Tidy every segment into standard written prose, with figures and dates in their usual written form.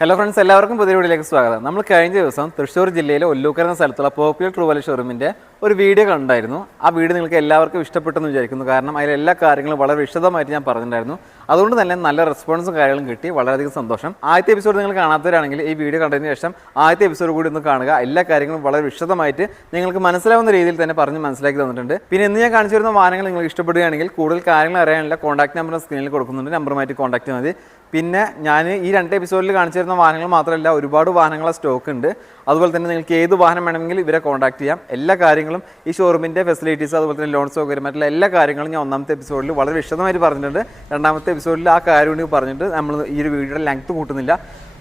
Hello friends, എല്ലാവർക്കും പുതിയ വീഡിയോയിലേക്ക് സ്വാഗതം. നമ്മൾ കഴിഞ്ഞ ദിവസം തൃശ്ശൂർ ജില്ലയിലെ ഒല്ലൂക്കര എന്ന സ്ഥലത്തുള്ള പോപ്പുലർ ട്രൂവാലി ഷോറൂമിൻ്റെ ഒരു വീഡിയോ കണ്ടായിരുന്നു. ആ വീഡിയോ നിങ്ങൾക്ക് എല്ലാവർക്കും ഇഷ്ടപ്പെട്ടെന്ന് വിചാരിക്കുന്നു. കാരണം അതിലെ എല്ലാ കാര്യങ്ങളും വളരെ വിശദമായിട്ട് ഞാൻ പറഞ്ഞിട്ടുണ്ടായിരുന്നു. അതുകൊണ്ട് തന്നെ നല്ല റെസ്പോൺസും കാര്യങ്ങളും കിട്ടി. വളരെയധികം സന്തോഷം. ആദ്യത്തെ എപ്പിസോഡ് നിങ്ങൾ കാണാത്തവരാണെങ്കിൽ ഈ വീഡിയോ കണ്ടതിന് ശേഷം ആദ്യത്തെ എപ്പിസോഡ് കൂടി ഒന്ന് കാണുക. എല്ലാ കാര്യങ്ങളും വളരെ വിശദമായിട്ട് നിങ്ങൾക്ക് മനസ്സിലാവുന്ന രീതിയിൽ തന്നെ പറഞ്ഞ് മനസ്സിലാക്കി തന്നിട്ടുണ്ട്. പിന്നെ ഇന്ന് ഞാൻ കാണിച്ചു വരുന്ന വാഹനങ്ങൾ നിങ്ങൾക്ക് ഇഷ്ടപ്പെടുകയാണെങ്കിൽ കൂടുതൽ കാര്യങ്ങൾ അറിയാനുള്ള കോൺടാക്ട് നമ്പർ സ്ക്രീനിൽ കൊടുക്കുന്നുണ്ട്. നമ്പറുമായിട്ട് കോൺടാക്ട് മതി. പിന്നെ ഞാൻ ഈ 2 എപ്പിസോഡിൽ കാണിച്ചു തരുന്ന വാഹനങ്ങൾ മാത്രമല്ല, ഒരുപാട് വാഹനങ്ങളെ സ്റ്റോക്ക് ഉണ്ട്. അതുപോലെ തന്നെ നിങ്ങൾക്ക് ഏത് വാഹനം വേണമെങ്കിലും ഇവരെ കോൺടാക്ട് ചെയ്യാം. എല്ലാ കാര്യങ്ങളും ഈ ഷോറൂമിൻ്റെ ഫെസിലിറ്റീസ്, അതുപോലെ തന്നെ ലോൺ സൗകര്യം, മറ്റുള്ള എല്ലാ കാര്യങ്ങളും ഞാൻ 1ാമത്തെ എപ്പിസോഡിൽ വളരെ വിശദമായിട്ട് പറഞ്ഞിട്ടുണ്ട്. 2ാമത്തെ എപ്പിസോഡിൽ ആ കാര്യം കൂടി പറഞ്ഞിട്ട് നമ്മൾ ഈ ഒരു വീഡിയോയുടെ ലെങ്ത് കൂട്ടുന്നില്ല.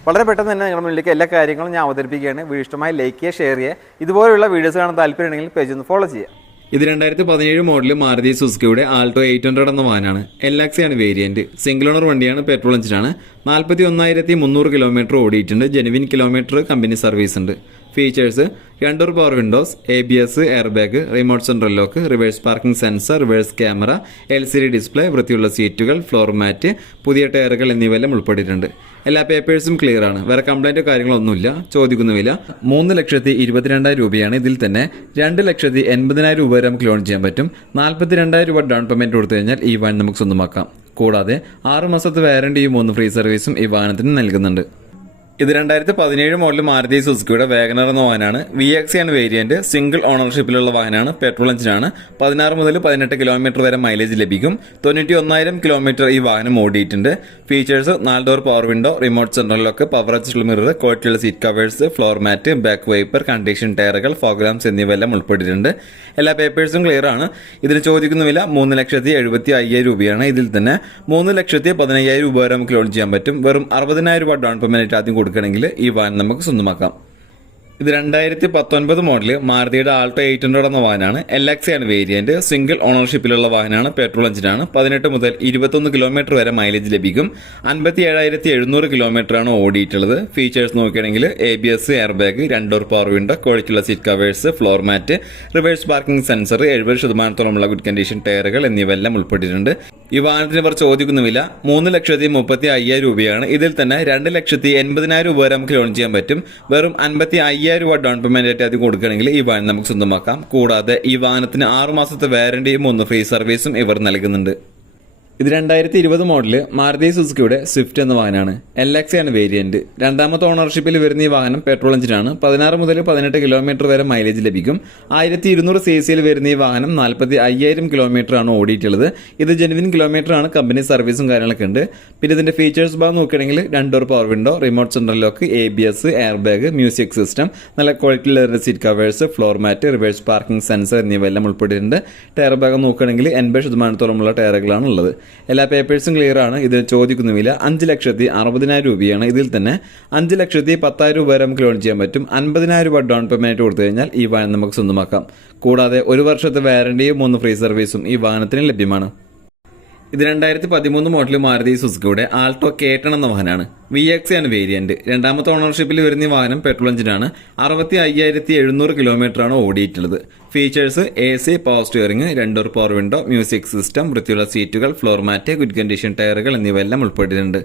വളരെ പെട്ടെന്ന് തന്നെ നിങ്ങളുടെ മുന്നിലേക്ക് എല്ലാ കാര്യങ്ങളും ഞാൻ അവതരിപ്പിക്കുകയാണ്. വീഡിയോ ഇഷ്ടമായി ലൈക്ക് ചെയ്യുക, ഷെയർ ചെയ്യുക. ഇതുപോലെയുള്ള വീഡിയോസ് കാണാൻ താല്പര്യമുണ്ടെങ്കിൽ പേജ് ഒന്ന് ഫോളോ ചെയ്യുക. ഇത് 2017 മോഡൽ മാരുതി സുസുക്കിയുടെ ആൾട്ടോ 800 എന്ന വാഹനമാണ്. LX ആണ് വേരിയന്റ്. സിംഗിൾ ഓണർ വണ്ടിയാണ്, പെട്രോൾ എഞ്ചിനാണ്. 41,300 കിലോമീറ്റർ ഓടിയിട്ടുണ്ട്. ജെനുവിൻ കിലോമീറ്റർ കമ്പനി സർവീസ് ഉണ്ട്. Features: 2 door power windows, ABS, air bag, remote central lock, reverse parking sensor, reverse camera, LCD display, വൃത്തിയുള്ള സീറ്റുകൾ, ഫ്ലോർ മാറ്റ്, പുതിയ ടയറുകൾ എന്നിവയെല്ലാം ഉൾപ്പെട്ടിട്ടുണ്ട്. എല്ലാ പേപ്പേഴ്സും ക്ലിയർ ആണ്. വേറെ കംപ്ലൈന്റോ കാര്യങ്ങളൊന്നുമില്ല. ചോദിക്കുന്ന വില 3,22,000 രൂപയാണ്. ഇതിൽ തന്നെ 2,80,000 രൂപ വരെ നമുക്ക് ലോൺ ചെയ്യാൻ പറ്റും. 42,000 രൂപ ഡൗൺ പേയ്മെന്റ് കൊടുത്തു കഴിഞ്ഞാൽ ഈ വാഹനം നമുക്ക് സ്വന്തമാക്കാം. കൂടാതെ 6 മാസത്തെ വാറണ്ടിയും 3 ഫ്രീ സർവീസും ഈ വാഹനത്തിന് നൽകുന്നുണ്ട്. ഇത് 2017 മോഡൽ മാരുതി സുസുക്കിയുടെ വാഗണർ എന്ന വാഹനമാണ്. VX ആണ് വേരിയന്റ്. സിംഗിൾ ഓണർഷിപ്പിലുള്ള വാഹനമാണ്, പെട്രോൾ എഞ്ചിനാണ്. 16 മുതൽ 18 കിലോമീറ്റർ വരെ മൈലേജ് ലഭിക്കും. 91,000 കിലോമീറ്റർ ഈ വാഹനം ഓടിയിട്ടുണ്ട്. Features: 4 door power window, remote central lock, power adjustable mirror, ക്വാളിറ്റിയുള്ള seat covers, floor mat, back wiper, condition ടയറുകൾ, ഫോഗ് ലാംപ്സ് എന്നിവയെല്ലാം ഉൾപ്പെട്ടിട്ടുണ്ട്. എല്ലാ പേപ്പേഴ്സും ക്ലിയർ ആണ്. ഇതിന് ചോദിക്കുന്ന വില 3,75,000 രൂപയാണ്. ഇതിൽ തന്നെ 3,15,000 രൂപ വരെ നമുക്ക് ലോൺ ചെയ്യാൻ പറ്റും. വെറും 60,000 രൂപ ഡൗൺ പേയ്മെന്റ് ആദ്യം കൊടുക്കണമെങ്കിൽ ഈ വാഹനം നമുക്ക് സ്വന്തമാക്കാം. ഇത് 2019 മോഡൽ മാരുതിയുടെ ആൾട്ടോ 800 എന്ന വാഹനമാണ്. LX ആണ് വേരിയന്റ്. സിംഗിൾ ഓണർഷിപ്പിലുള്ള വാഹനമാണ്, പെട്രോൾ എഞ്ചിനാണ്. 18 മുതൽ 21 കിലോമീറ്റർ വരെ മൈലേജ് ലഭിക്കും. 57,700 കിലോമീറ്റർ ആണ് ഓടിയിട്ടുള്ളത്. ഫീച്ചേഴ്സ് നോക്കുകയാണെങ്കിൽ ABS, air bag, 2 door power window, ക്വാളിറ്റിയുള്ള seat covers, floor mat, reverse parking sensor, 70% good condition ടയറുകൾ എന്നിവയെല്ലാം ഉൾപ്പെട്ടിട്ടുണ്ട്. ഈ വാഹനത്തിന് ഇവർ ചോദിക്കുന്ന വില 3,35,000 രൂപയാണ്. ഇതിൽ തന്നെ 2,80,000 രൂപ വരെ നമുക്ക് ലോൺ ചെയ്യാൻ പറ്റും. വെറും 55,000 രൂപ ഡൗൺ പേയ്മെന്റ് ആയിട്ട് അത് കൊടുക്കുകയാണെങ്കിൽ ഈ വാഹനം നമുക്ക് സ്വന്തമാക്കാം. കൂടാതെ ഈ വാഹനത്തിന് 6 മാസത്തെ വാറണ്ടിയും 1 ഫ്രീ സർവീസും ഇവർ നൽകുന്നുണ്ട്. ഇത് 2020 മോഡല് മാരുതി സുസുക്കിയുടെ സ്വിഫ്റ്റ് എന്ന വാഹനമാണ്. LX ആണ് വേരിയന്റ്. 2ാമത്തെ ഓണർഷിപ്പിൽ വരുന്ന ഈ വാഹനം പെട്രോൾ എഞ്ചിനാണ്. 16 മുതൽ 18 കിലോമീറ്റർ വരെ മൈലേജ് ലഭിക്കും. 1,200 cc വരുന്ന ഈ വാഹനം 45,000 കിലോമീറ്റർ ആണ് ഓടിയിട്ടുള്ളത്. ഇത് ജെനുവിൻ കിലോമീറ്റർ ആണ്, കമ്പനി സർവീസും കാര്യങ്ങളൊക്കെ ഉണ്ട്. പിന്നെ ഇതിന്റെ ഫീച്ചേഴ്സ് ഭാഗം നോക്കുകയാണെങ്കിൽ 2 door power window, remote central lock, ABS, air bag, music system, നല്ല ക്വാളിറ്റിയുള്ള seat covers, floor mat, reverse parking sensor എന്നിവയെല്ലാം ഉൾപ്പെട്ടിട്ടുണ്ട്. ടയർ ഭാഗം നോക്കുകയാണെങ്കിൽ 80% ടയറുകളാണ് ഉള്ളത്. എല്ലാ പേപ്പേഴ്സും ക്ലിയർ ആണ്. ഇതിന് ചോദിക്കുന്ന വില 5,60,000 രൂപയാണ്. ഇതിൽ തന്നെ 5,10,000 രൂപ വരെ നമുക്ക് ലോൺ ചെയ്യാൻ പറ്റും. 50,000 രൂപ ഡൗൺ പേയ്മെന്റ് കൊടുത്തു കഴിഞ്ഞാൽ ഈ വാഹനം നമുക്ക് സ്വന്തമാക്കാം. കൂടാതെ 1 വർഷത്തെ വാറണ്ടിയും 3 ഫ്രീ സർവീസും ഈ വാഹനത്തിന് ലഭ്യമാണ്. ഇത് 2013 മോഡൽ മാരുതി സുസുക്കിയുടെ ആൾട്ടോ K10 എന്ന വാഹനമാണ്. VX ആണ് വേരിയന്റ്. 2ാമത്തെ ഓണർഷിപ്പിൽ വരുന്ന വാഹനം പെട്രോൾ എഞ്ചിനാണ്. 65,700 കിലോമീറ്റർ ആണ് ഓടിയിട്ടുള്ളത്. Features: AC, power steering, 2 door power window, music system, വൃത്തിയുള്ള സീറ്റുകൾ, ഫ്ലോർ മാറ്റ്, ഗുഡ് കണ്ടീഷൻ ടയറുകൾ എന്നിവയെല്ലാം ഉൾപ്പെട്ടിട്ടുണ്ട്.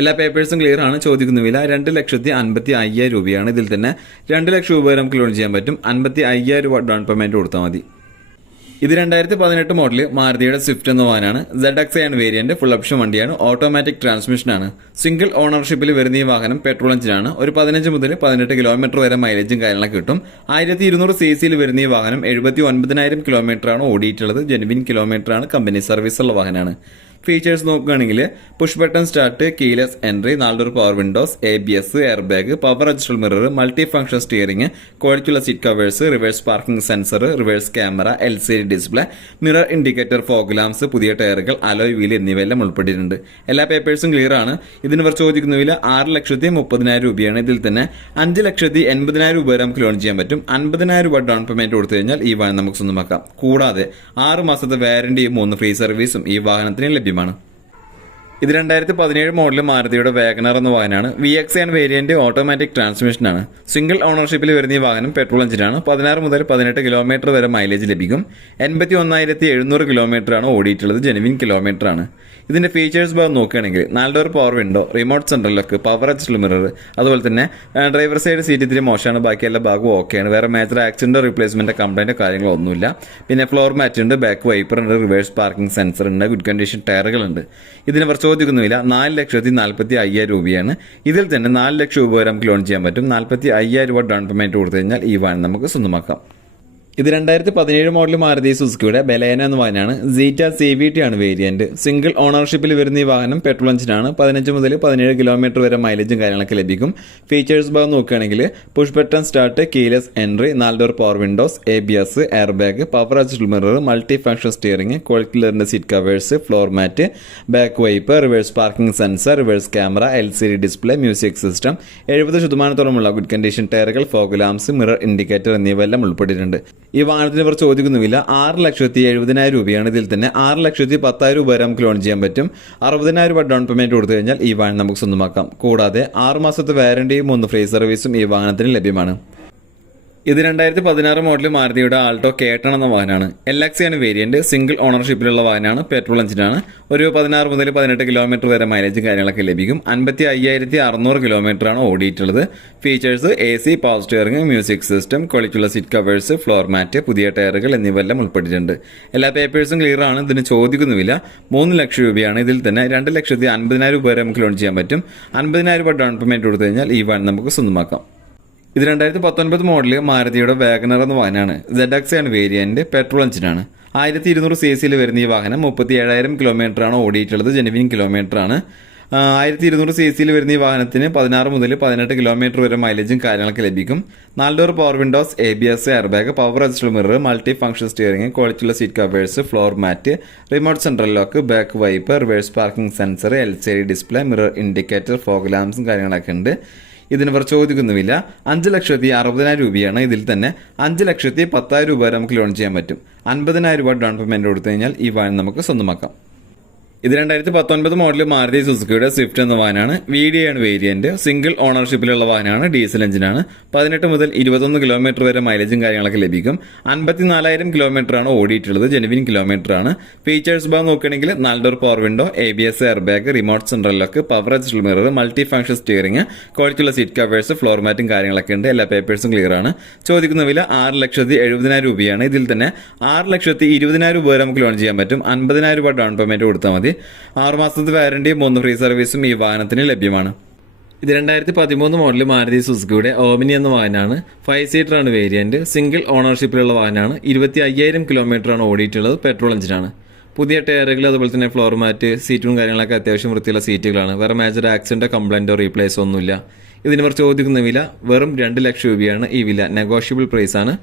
എല്ലാ പേപ്പേഴ്സും ക്ലിയർ ആണ്. ചോദിക്കുന്ന വില 2,50,000 രൂപയാണ്. ഇതിൽ തന്നെ 2 ലക്ഷം രൂപ വരെ നമുക്ക് ലോൺ ചെയ്യാൻ പറ്റും. 55,000 രൂപ ഡൗൺ പേയ്മെന്റ് കൊടുത്താൽ മതി. ഇത് 2018 മോഡൽ മാരുതിയുടെ സ്വിഫ്റ്റ് എന്ന വാഹനമാണ്. ZX ആണ് വേരിയന്റ്. ഫുൾ ഓപ്ഷൻ വണ്ടിയാണ്. ഓട്ടോമാറ്റിക് ട്രാൻസ്മിഷനാണ്. സിംഗിൾ ഓണർഷിപ്പിൽ വരുന്ന ഈ വാഹനം പെട്രോൾ എഞ്ചിനാണ്. ഒരു 15 മുതൽ 18 കിലോമീറ്റർ വരെ മൈലേജും കാര്യങ്ങളൊക്കെ കിട്ടും. 1,200 cc വരുന്ന ഈ വാഹനം 79,000 കിലോമീറ്റർ ആണ് ഓടിയിട്ടുള്ളത്. ജെനുവിൻ കിലോമീറ്റർ ആണ്, കമ്പനി സർവീസ് ഉള്ള വാഹനമാണ്. ഫീച്ചേഴ്സ് നോക്കുകയാണെങ്കിൽ push button start, keyless entry, 4 door power windows, ABS, air bag, power adjustable mirror, multi function steering, ക്വാളിറ്റിയുള്ള seat covers, reverse parking sensor, reverse camera, LCD display, mirror indicator, fog lamps, പുതിയ ടയറുകൾ, alloy wheel എന്നിവയെല്ലാം ഉൾപ്പെട്ടിട്ടുണ്ട്. എല്ലാ പേപ്പേഴ്സും clear ആണ്. ഇതിന് ഇവർ ചോദിക്കുന്ന വില 6,30,000 രൂപയാണ്. ഇതിൽ തന്നെ 5,80,000 രൂപ വരെ നമുക്ക് ലോൺ ചെയ്യാൻ പറ്റും. 50,000 രൂപ ഡൗൺ പേയ്മെന്റ് കൊടുത്തു കഴിഞ്ഞാൽ ഈ വാഹനം നമുക്ക് സ്വന്തമാക്കാം. കൂടാതെ 6 മാസത്തെ വാറണ്ടിയും 3 ഫ്രീ സർവീസും ഈ വാഹനത്തിന് ലഭ്യമാണ്. ഇത് 2017 മോഡൽ മാരുതിയുടെ വാഗണർ എന്ന വാഹനമാണ്. VX ആണ് വേരിയന്റ്, ഓട്ടോമാറ്റിക് ട്രാൻസ്മിഷനാണ്. സിംഗിൾ ഓണർഷിപ്പിൽ വരുന്ന ഈ വാഹനം പെട്രോൾ എഞ്ചിനാണ്. 16 മുതൽ 18 കിലോമീറ്റർ വരെ മൈലേജ് ലഭിക്കും. 81,700 കിലോമീറ്ററാണ് ഓടിയിട്ടുള്ളത്. ജെനുവിൻ കിലോമീറ്റർ ആണ്. ഇതിന്റെ ഫീച്ചേഴ്സ് ഭാഗം നോക്കുകയാണെങ്കിൽ 4 door power window, remote central lock, power adjustable mirror, അതുപോലെ തന്നെ ഡ്രൈവർ സൈഡ് സീറ്റ് ഇത്തിരി മോശമാണ്, ബാക്കി എല്ലാ ഭാഗവും ഓക്കെയാണ്. വേറെ മേജർ ആക്സിഡന്റോ റീപ്ലേസ്മെന്റ് കംപ്ലൈന്റോ കാര്യങ്ങളോ ഒന്നുമില്ല. പിന്നെ ഫ്ലോർ മാറ്റ് ഉണ്ട്, ബാക്ക് വൈപ്പർ ഉണ്ട്, റിവേഴ്സ് പാർക്കിംഗ് സെൻസർ ഉണ്ട്, ഗുഡ് കണ്ടീഷൻ ടയറുകളുണ്ട്. ഇതിന് അവർ ചോദിക്കുന്നുമില്ല. 4,45,000 രൂപയാണ്. ഇതിൽ തന്നെ 4 ലക്ഷം രൂപ വരെ നമുക്ക് ലോൺ ചെയ്യാൻ പറ്റും. 45,000 രൂപ ഡൗൺ പേയ്മെന്റ് കൊടുത്തു കഴിഞ്ഞാൽ ഈ വാഹനം നമുക്ക് സ്വന്തമാക്കാം. ഇത് 2017 മോഡൽ മാരുതി സുസുക്കിയുടെ ബലേന എന്ന വാഹനമാണ്. സീറ്റ CVT ആണ് വേരിയന്റ്. സിംഗിൾ ഓണർഷിപ്പിൽ വരുന്ന ഈ വാഹനം പെട്രോൾ എഞ്ചിനാണ്. 15 മുതൽ 17 കിലോമീറ്റർ വരെ മൈലേജും കാര്യങ്ങളൊക്കെ ലഭിക്കും. ഫീച്ചേഴ്സ് ഭാഗം നോക്കുകയാണെങ്കിൽ push button start, keyless entry, 4 door power windows, ABS, air bag, power adjustable mirror, multi function steering, quality seat covers, floor mat, back wipe, reverse parking sensor, reverse camera, LCD display, music system, 70% good condition ടയറുകൾ, fog lamps, mirror indicator എന്നിവയെല്ലാം ഉൾപ്പെട്ടിട്ടുണ്ട്. ഈ വാഹനത്തിന് ഇവർ ചോദിക്കുന്നുമില്ല. 6,70,000 രൂപയാണ്. ഇതിൽ തന്നെ 6,10,000 രൂപ വരെ നമുക്ക് ലോൺ ചെയ്യാൻ പറ്റും. 60,000 രൂപ ഡൗൺ പേയ്മെന്റ് കൊടുത്തു കഴിഞ്ഞാൽ ഈ വാഹനം നമുക്ക് സ്വന്തമാക്കാം. കൂടാതെ 6 മാസത്തെ വാറണ്ടിയും 1 ഫ്രീ സർവീസും ഈ വാഹനത്തിന് ലഭ്യമാണ്. ഇത് 2016 മോഡൽ മാരുതിയുടെ ആൾട്ടോ K10 എന്ന വാഹനമാണ്. LX ആണ് വേരിയന്റ്. സിംഗിൾ ഓണർഷിപ്പിലുള്ള വാഹനമാണ്. പെട്രോൾ എഞ്ചിനാണ്. ഒരു 16 മുതൽ 18 കിലോമീറ്റർ വരെ മൈലേജും കാര്യങ്ങളൊക്കെ ലഭിക്കും. 55,600 കിലോമീറ്ററാണ് ഓടിയിട്ടുള്ളത്. Features AC, power steering, music system, ക്വാളിറ്റിയുള്ള സീറ്റ് കവേഴ്സ്, ഫ്ലോർ മാറ്റ്, പുതിയ ടയറുകൾ എന്നിവയെല്ലാം ഉൾപ്പെട്ടിട്ടുണ്ട്. എല്ലാ പേപ്പേഴ്സും ക്ലിയർ ആണ്. ഇതിന് ചോദിക്കുന്നുമില്ല. 3 ലക്ഷം രൂപയാണ്. ഇതിൽ തന്നെ 2,50,000 രൂപ വരെ നമുക്ക് ലോൺ ചെയ്യാൻ പറ്റും. 50,000 രൂപ ഡൗൺ പേയ്മെന്റ് കൊടുത്തു കഴിഞ്ഞാൽ ഈ വാഹനം നമുക്ക് സ്വന്തമാക്കാം. ഇത് 2019 മോഡല് മാരുതിയുടെ വാഗണർ എന്ന വാഹനമാണ്. ZX ആണ് വേരിയന്റ്. പെട്രോൾ എഞ്ചിനാണ്. 1200 cc വരുന്ന ഈ വാഹനം 37,000 കിലോമീറ്ററാണ് ഓടിയിട്ടുള്ളത്. ജെനുവിൻ കിലോമീറ്റർ ആണ്. 1200 cc വരുന്ന ഈ വാഹനത്തിന് 16 മുതൽ 18 കിലോമീറ്റർ വരെ മൈലേജും കാര്യങ്ങളൊക്കെ ലഭിക്കും. 4 door power windows, ABS, air bag, power adjustable mirror, multi function steering, ക്വാളിറ്റിയുള്ള seat covers, floor mat, remote central lock, back wiper, reverse parking sensor, LCD display, mirror indicator, fog ലാംപ്സും കാര്യങ്ങളൊക്കെ ഉണ്ട്. ഇതിന് ഇവർ ചോദിക്കുന്നുമില്ല. 5,60,000 രൂപയാണ്. ഇതിൽ തന്നെ 5,10,000 രൂപ വരെ നമുക്ക് ലോൺ ചെയ്യാൻ പറ്റും. 50,000 രൂപ ഡൗൺ പേയ്മെന്റ് കൊടുത്തു കഴിഞ്ഞാൽ ഈ വാഹനം നമുക്ക് സ്വന്തമാക്കാം. ഇത് 2019 മോഡൽ മാരുതി സുസുക്കിയുടെ സ്വിഫ്റ്റ് എന്ന വാഹനമാണ്. VD ആണ് വേരിയന്റ്. സിംഗിൾ ഓണർഷിപ്പിലുള്ള വാഹനമാണ്. ഡീസൽ എഞ്ചിനാണ്. 18 മുതൽ 21 കിലോമീറ്റർ വരെ മൈലേജും കാര്യങ്ങളൊക്കെ ലഭിക്കും. 54,000 കിലോമീറ്ററാണ് ഓടിയിട്ടുള്ളത്. ജെനുവിൻ കിലോമീറ്റർ ആണ്. ഫീച്ചേഴ്സ് ഭാഗം നോക്കുകയാണെങ്കിൽ 4 door power window, ABS, air bag, remote central lock, power adjustable mirror, multi function steering, ക്വാളിറ്റിയുള്ള സീറ്റ് കവേഴ്സ്, ഫ്ലോർ മാറ്റും കാര്യങ്ങളൊക്കെ ഉണ്ട്. എല്ലാ പേപ്പേഴ്സും ക്ലിയർ ആണ്. ചോദിക്കുന്ന വില 6,70,000 രൂപയാണ്. ഇതിൽ തന്നെ 6,20,000 രൂപ വരെ നമുക്ക് ലോൺ ചെയ്യാൻ പറ്റും. 50,000 രൂപ ഡൗൺ പേയ്മെന്റ് കൊടുത്താൽ മതി. 6 മാസത്തെ വാറണ്ടിയും 1 ഫ്രീ സർവീസും ഈ വാഹനത്തിന് ലഭ്യമാണ്. ഇത് 2013 മോഡൽ മാരുതി സുസുക്കിയുടെ ഓമിനി എന്ന വാഹനമാണ്. 5 സീറ്റർ ആണ് വേരിയന്റ്. സിംഗിൾ ഓണർഷിപ്പിലുള്ള വാഹനമാണ്. 25,000 കിലോമീറ്ററാണ് ഓടിയിട്ടുള്ളത്. പെട്രോൾ എഞ്ചിനാണ്. പുതിയ ടയറുകൾ, അതുപോലെ തന്നെ ഫ്ലോർ മാറ്റ്, സീറ്റും കാര്യങ്ങളൊക്കെ അത്യാവശ്യം വൃത്തിയുള്ള സീറ്റുകളാണ്. വേറെ മേജർ ആക്സിഡന്റോ കംപ്ലൈന്റോ റീപ്ലേസോ ഒന്നുമില്ല. ഇതിന് ഇവർ ചോദിക്കുന്ന വില വെറും 2 ലക്ഷം രൂപയാണ്. ഈ വില നെഗോഷ്യബിൾ പ്രൈസ് ആണ്.